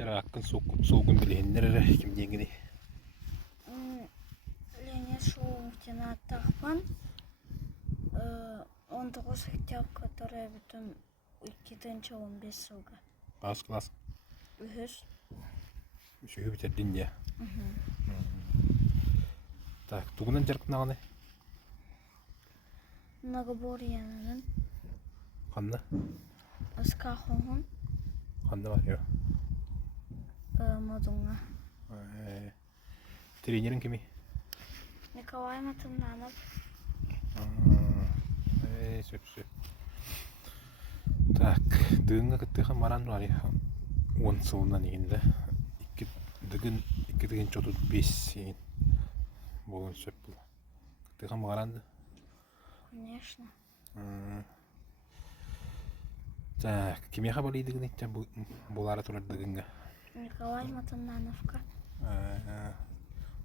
Жараккын соогун билиһиннер кимдиңини. Леня Шоу тахпан 19 октябрь, который бүтүн 2015 жылга. Класс. Үһүс. Үшүгү битердин дия. Так, тугунан жаркынаганы. Многоборьянын. Ханна? Аскахун. Ханна бар, йо. Модунга. Тренерин кими? Николай Матананов. Сөп. Так, дыгынга кыттыхан маран бар я. 10 сылынан егенде. Дыгын чотут 5 еген. Болын сөп бұл. Кыттыхан маранды? Конечно. Так, кимеха бали дыгын итча болары турар дыгынга? Николай Матанановка.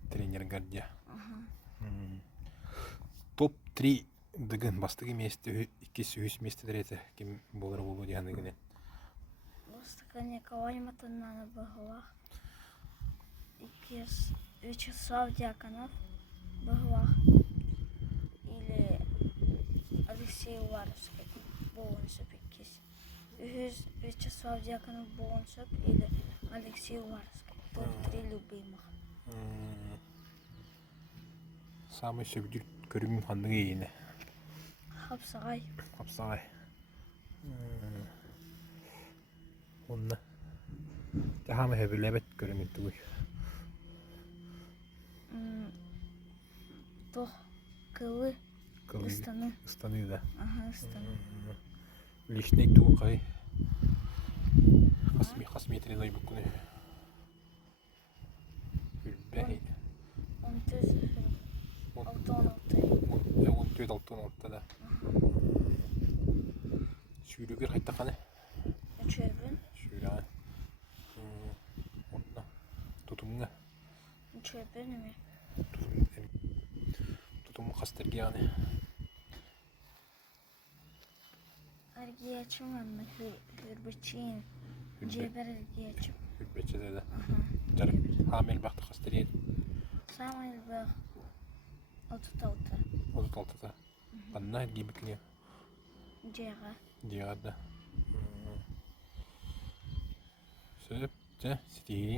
Тренер Гардия. Топ-3 дыгын бастыгы месте, 200 месте дәрете ким болары болу диян дыгыны? Бастыгы Николай Матананов Бахылах. Вячеслав Дьяконов Бахылах. Или Алексей Уваровский болын сөп 200. Вячеслав Дьяконов болын сөп или Алексей Уваровский. Топ-3 любимых. Самый сөбдүр көрүмүн хандыгы ейіне? Хапсағай. Онна. Тахамы хөбілебет көрүмүн түгүй. Тох кылы. Истаны. Истаны да. Истаны. Лишней тугу қай. Қасметрен ай бүккүні. Үлбәй. 14-16 да. Сүйрүгер қайтта қаны? Үчөбүн. Сүйрәғын. Онна. Тутумға? Үчөбүн үмі. Тутумға қастырге ғаны? Аргиячым әмі хүрбүчейін. Жебер аргиячым. Хүрбүчі деді. Жарып хамел бақты қастыр еді? Самый бақ 36. 36-та. Қанна гейбікіне? Жеға. Жеғады. Сөп, сетейі.